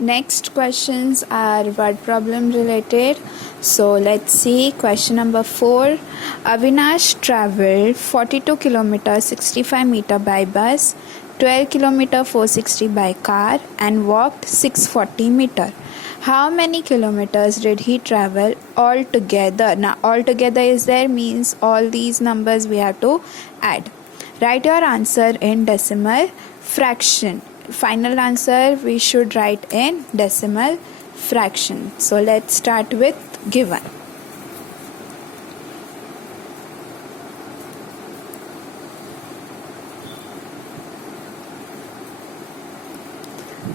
Next questions are word problem related. So let's see question number 4. Avinash traveled 42 km 65 meter by bus, 12 km 460 by car and walked 640 meter. How many kilometers did he travel altogether? Now altogether is there means all these numbers we have to add. Write your answer in decimal fraction. Final answer we should write in decimal fraction. So let's start with given.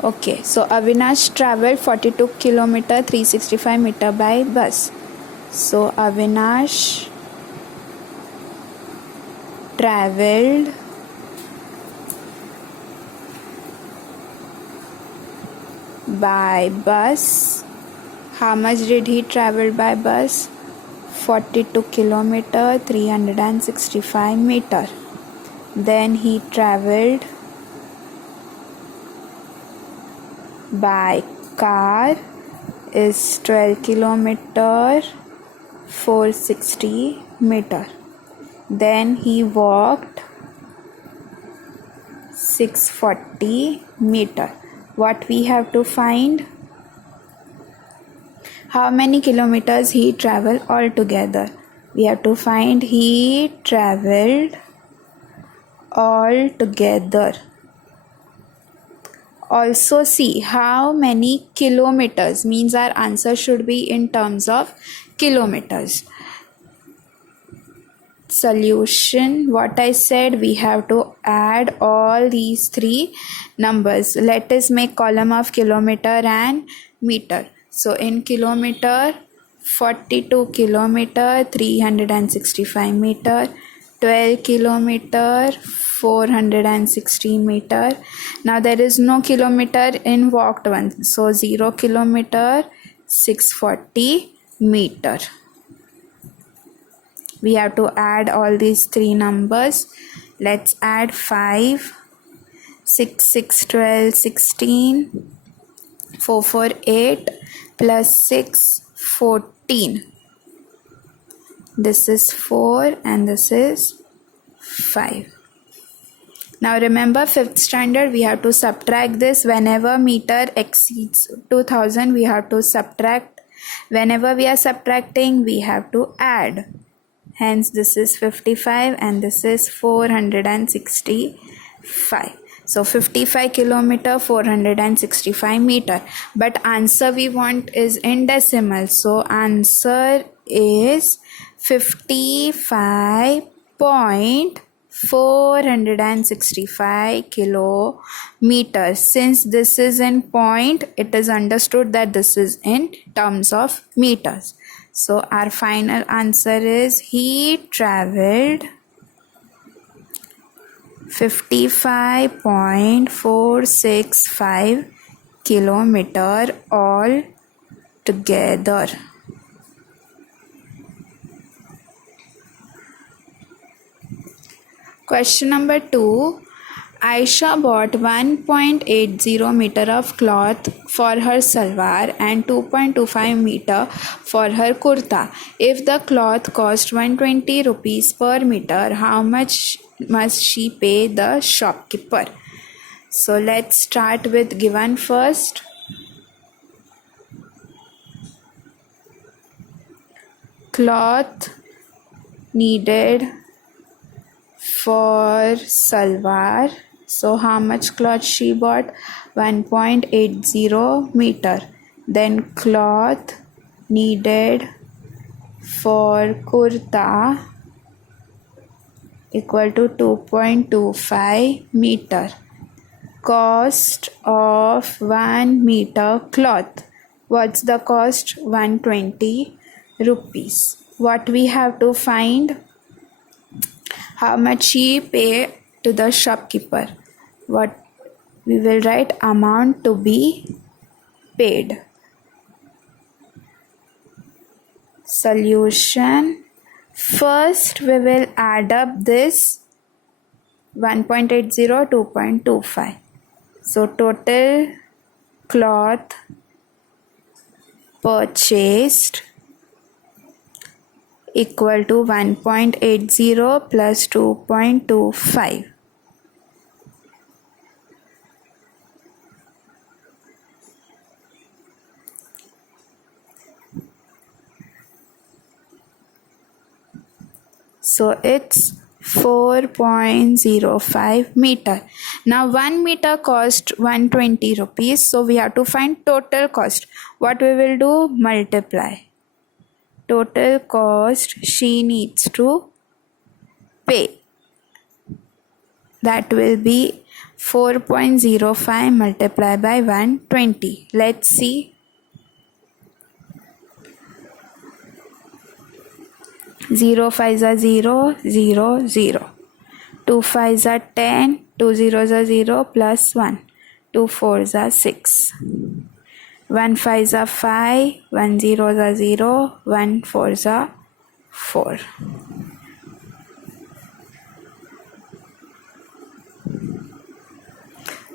Okay, so Avinash traveled 42 kilometer 365 meter by bus. So Avinash traveled by bus. How much did he travel by bus? 42 kilometer 365 meter. Then he traveled by car is 12 kilometer 460 meter. Then he walked 640 meter. What we have to find? How many kilometers he traveled altogether? We have to find he traveled altogether. Also see how many kilometers means our answer should be in terms of kilometers. Solution, what I said, we have to add all these three numbers. Let us make column of kilometer and meter. So in kilometer, 42 kilometer 365 meter, 12 kilometer 460 meter. Now there is no kilometer in walked one, so 0 kilometer 640 meter. We have to add all these three numbers. Let's add 5, 6, 6, 12, 16, 4, 4, 8 plus 6, 14. This is 4 and this is 5. Now remember 5th standard we have to subtract this. Whenever meter exceeds 2000 we have to subtract. Whenever we are subtracting we have to add. Hence this is 55 and this is 465. So 55 kilometer 465 meter. But answer we want is in decimal. So answer is 55.465 kilometers. Since this is in point, it is understood that this is in terms of meters. So our final answer is he traveled 55.465 kilometer all together. Question number 2. Aisha bought 1.80 meter of cloth for her salwar and 2.25 meter for her kurta. If the cloth cost 120 rupees per meter, how much must she pay the shopkeeper? So let's start with given first. Cloth needed for salwar. So how much cloth she bought? 1.80 meter. Then cloth needed for kurta equal to 2.25 meter. Cost of 1 meter cloth. What's the cost? 120 rupees. What we have to find? How much she pay to the shopkeeper. What we will write amount to be paid. Solution. First we will add up this 1.80, 2.25. So total cloth purchased equal to 1.80 plus 2.25. So it's 4.05 meter. Now 1 meter cost 120 rupees. So we have to find total cost. What we will do? Multiply. Total cost she needs to pay. That will be 4.05 multiplied by 120. Let's see. 0 5s are 0, 0, 0. 2 5s are 10, 2 zeros are 0 plus 1. 2 4s are 6. 1 5s are 5, 1 zeros are 0, 1 4s are 4.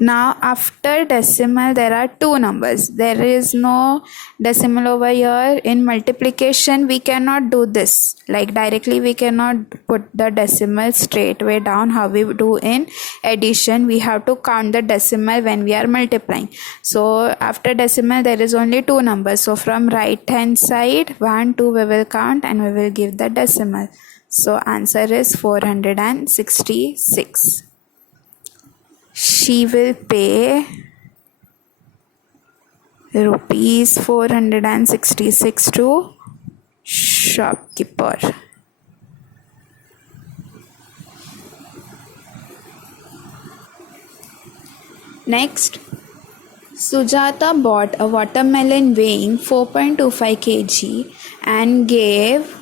Now after decimal there are two numbers. There is no decimal over here. In multiplication we cannot do this. Like directly we cannot put the decimal straight way down how we do in addition. We have to count the decimal when we are multiplying. So after decimal there is only two numbers. So from right hand side 1, 2 we will count and we will give the decimal. So answer is 466. She will pay rupees 466 to shopkeeper. Next, Sujata bought a watermelon weighing 4.25 kg and gave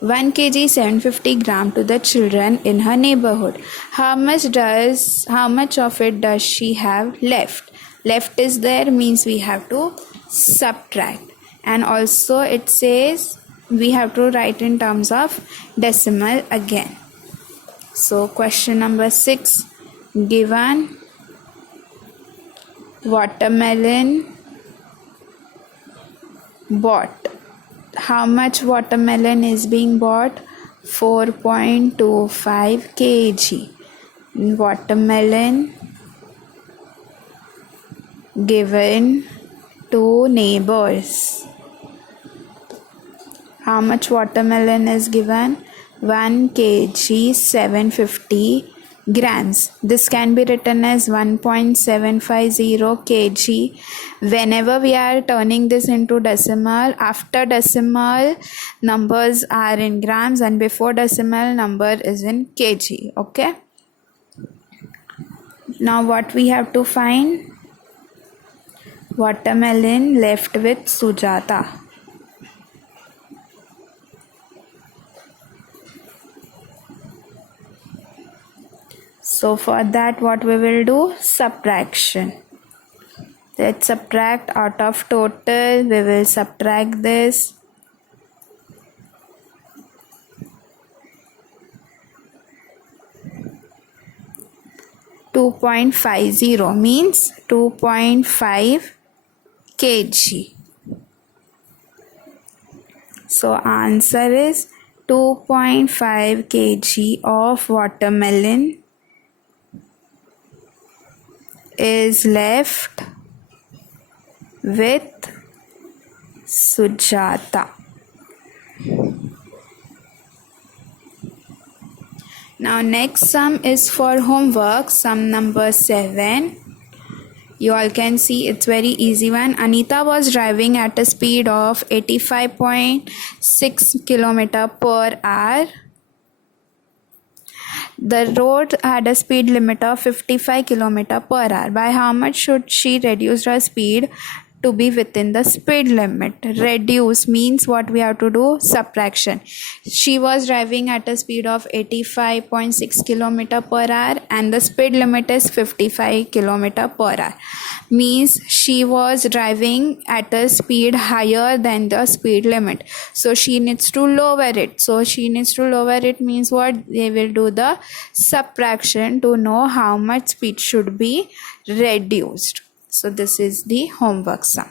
1 kg 750 gram to the children in her neighborhood. How much of it does she have left? Left is there means we have to subtract. And also it says we have to write in terms of decimal again. So question number 6, given watermelon bought. How much watermelon is being bought? 4.25 kg. Watermelon given to neighbors. How much watermelon is given? 1 kg 750 grams. This can be written as 1.750 kg. Whenever we are turning this into decimal, after decimal numbers are in grams and before decimal number is in kg. Okay. Now what we have to find? Watermelon left with Sujata. So for that what we will do? Subtraction. Let's subtract out of total. We will subtract this. $2.50 means 2.5 kg. So answer is 2.5 kg of watermelon is left with Sujata. Now next sum is for homework, sum number 7. You all can see it's very easy one. Anita was driving at a speed of 85.6 km per hour. The road had a speed limit of 55 km per hour. By how much should she reduce her speed to be within the speed limit? Reduce means what we have to do? Subtraction. She was driving at a speed of 85.6 km per hour and the speed limit is 55 km per hour. Means she was driving at a speed higher than the speed limit. So she needs to lower it. So she needs to lower it means what? They will do the subtraction to know how much speed should be reduced. So this is the homework sum.